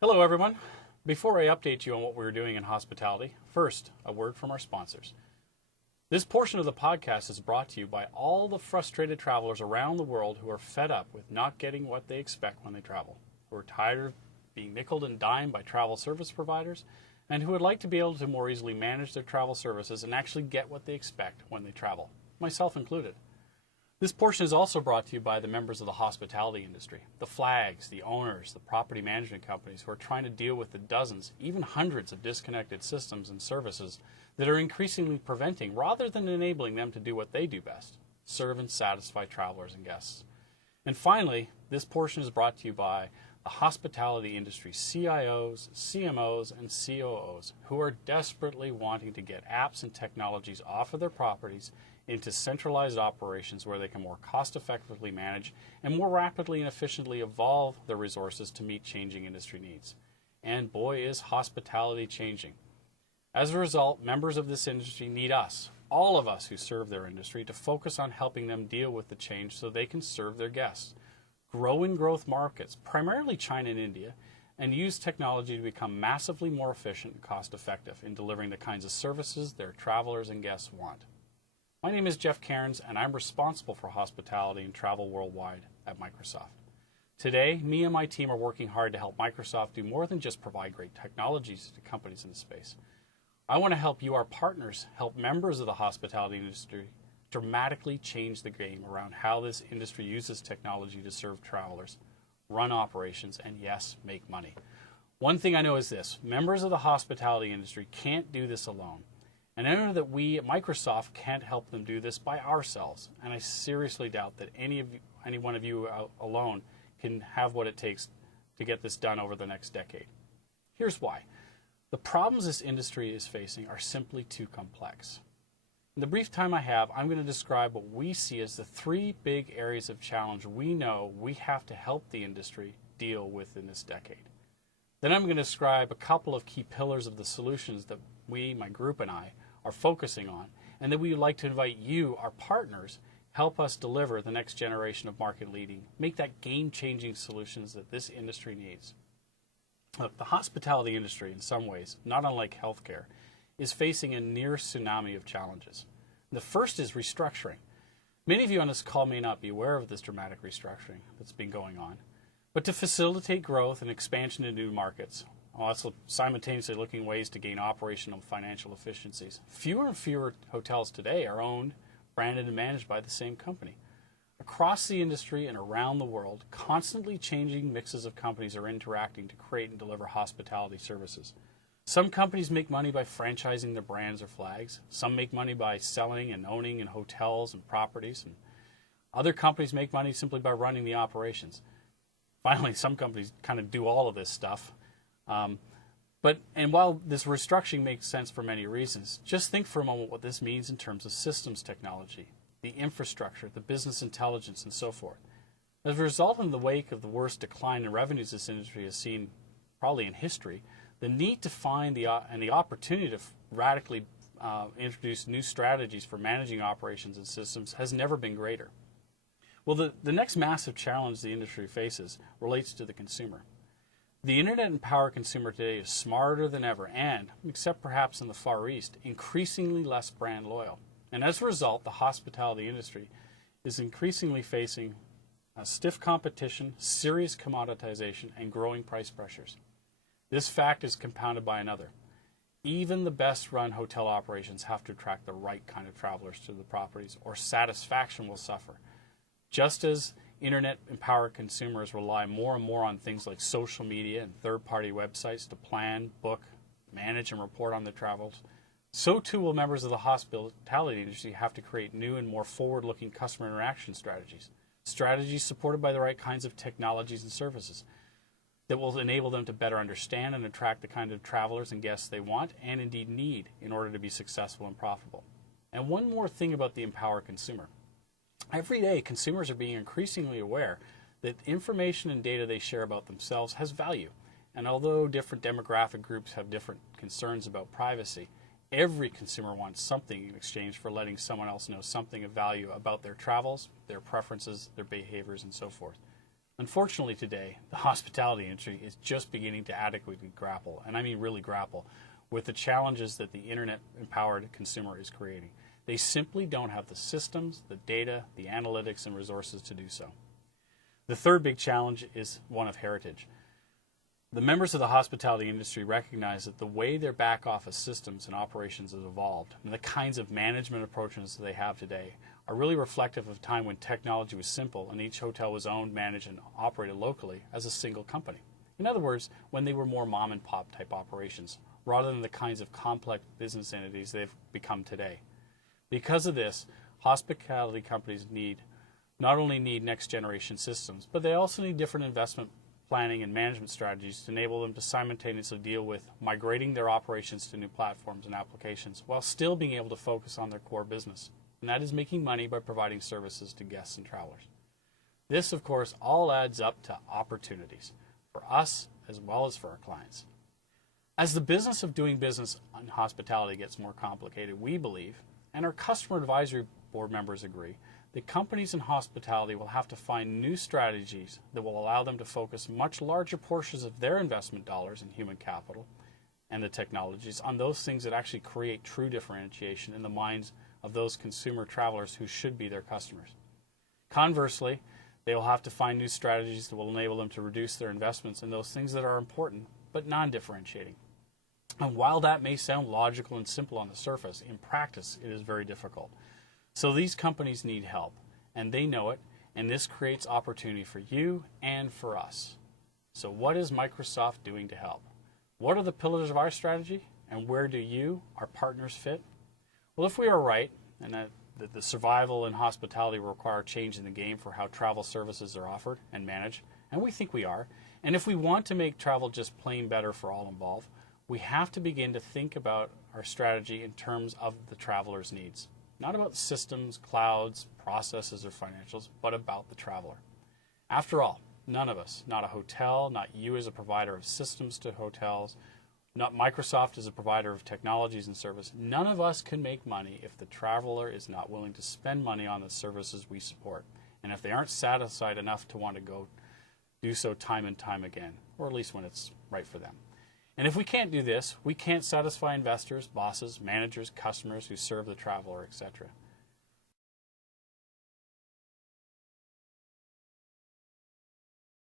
Hello, everyone. Before I update you on what we're doing in hospitality, first, a word from our sponsors. This portion of the podcast is brought to you by all the frustrated travelers around the world who are fed up with not getting what they expect when they travel, who are tired of being nickeled and dimed by travel service providers, and who would like to be able to more easily manage their travel services and actually get what they expect when they travel, myself included. This portion is also brought to you by the members of the hospitality industry, the flags, the owners, the property management companies who are trying to deal with the dozens, even hundreds of disconnected systems and services that are increasingly preventing rather than enabling them to do what they do best, serve and satisfy travelers and guests. And finally, this portion is brought to you by the hospitality industry CIOs, CMOs, and COOs who are desperately wanting to get apps and technologies off of their properties into centralized operations where they can more cost-effectively manage and more rapidly and efficiently evolve their resources to meet changing industry needs. And boy, is hospitality changing. As a result, members of this industry need us, all of us who serve their industry, to focus on helping them deal with the change so they can serve their guests, grow in growth markets, primarily China and India, and use technology to become massively more efficient and cost-effective in delivering the kinds of services their travelers and guests want. My name is Jeff Cairns, and I'm responsible for hospitality and travel worldwide at Microsoft. Today, me and my team are working hard to help Microsoft do more than just provide great technologies to companies in the space. I want to help you, our partners, help members of the hospitality industry dramatically change the game around how this industry uses technology to serve travelers, run operations, and yes, make money. One thing I know is this: members of the hospitality industry can't do this alone. And I know that we at Microsoft can't help them do this by ourselves. And I seriously doubt that any one of you alone can have what it takes to get this done over the next decade. Here's why. The problems this industry is facing are simply too complex. In the brief time I have, I'm going to describe what we see as the three big areas of challenge we know we have to help the industry deal with in this decade. Then I'm going to describe a couple of key pillars of the solutions that we, my group and I, are focusing on, and that we would like to invite you, our partners, help us deliver the next generation of market leading, make that game-changing solutions that this industry needs. Look, the hospitality industry, in some ways, not unlike healthcare, is facing a near tsunami of challenges. The first is restructuring. Many of you on this call may not be aware of this dramatic restructuring that's been going on, but to facilitate growth and expansion into new markets, also simultaneously looking ways to gain operational and financial efficiencies, fewer and fewer hotels today are owned, branded, and managed by the same company. Across the industry and around the world, constantly changing mixes of companies are interacting to create and deliver hospitality services. Some companies make money by franchising their brands or flags. Some make money by selling and owning in hotels and properties. And other companies make money simply by running the operations. Finally, some companies kind of do all of this stuff. And while this restructuring makes sense for many reasons, just think for a moment what this means in terms of systems technology, the infrastructure, the business intelligence, and so forth. As a result, in the wake of the worst decline in revenues this industry has seen probably in history, the need to find and the opportunity to radically introduce new strategies for managing operations and systems has never been greater. Well, the next massive challenge the industry faces relates to the consumer. The internet-empowered consumer today is smarter than ever and, except perhaps in the Far East, increasingly less brand loyal. And as a result, the hospitality industry is increasingly facing stiff competition, serious commoditization, and growing price pressures. This fact is compounded by another. Even the best-run hotel operations have to attract the right kind of travelers to the properties, or satisfaction will suffer. Just as internet-empowered consumers rely more and more on things like social media and third-party websites to plan, book, manage, and report on their travels, so too will members of the hospitality industry have to create new and more forward-looking customer interaction strategies supported by the right kinds of technologies and services that will enable them to better understand and attract the kind of travelers and guests they want and indeed need in order to be successful and profitable. And one more thing about the empowered consumer. Every day, consumers are being increasingly aware that information and data they share about themselves has value. And although different demographic groups have different concerns about privacy, every consumer wants something in exchange for letting someone else know something of value about their travels, their preferences, their behaviors, and so forth. Unfortunately today, the hospitality industry is just beginning to adequately grapple, and I mean really grapple, with the challenges that the internet-empowered consumer is creating. They simply don't have the systems, the data, the analytics, and resources to do so. The third big challenge is one of heritage. The members of the hospitality industry recognize that the way their back office systems and operations have evolved and the kinds of management approaches that they have today are really reflective of a time when technology was simple and each hotel was owned, managed, and operated locally as a single company. In other words, when they were more mom and pop type operations, rather than the kinds of complex business entities they've become today. Because of this, hospitality companies not only need next generation systems, but they also need different investment planning and management strategies to enable them to simultaneously deal with migrating their operations to new platforms and applications while still being able to focus on their core business. And that is making money by providing services to guests and travelers. This, of course, all adds up to opportunities for us as well as for our clients. As the business of doing business in hospitality gets more complicated, we believe, and our customer advisory board members agree, that companies in hospitality will have to find new strategies that will allow them to focus much larger portions of their investment dollars in human capital and the technologies on those things that actually create true differentiation in the minds of those consumer travelers who should be their customers. Conversely, they will have to find new strategies that will enable them to reduce their investments in those things that are important but non-differentiating. And while that may sound logical and simple on the surface, in practice it is very difficult. So these companies need help, and they know it, and this creates opportunity for you and for us. So what is Microsoft doing to help? What are the pillars of our strategy, and where do you, our partners, fit? Well, if we are right, and that the survival in hospitality will require change in the game for how travel services are offered and managed, and we think we are, and if we want to make travel just plain better for all involved, we have to begin to think about our strategy in terms of the traveler's needs. Not about systems, clouds, processes, or financials, but about the traveler. After all, none of us, not a hotel, not you as a provider of systems to hotels, not Microsoft as a provider of technologies and service, none of us can make money if the traveler is not willing to spend money on the services we support, and if they aren't satisfied enough to want to go do so time and time again, or at least when it's right for them. And if we can't do this, we can't satisfy investors, bosses, managers, customers who serve the traveler, etc.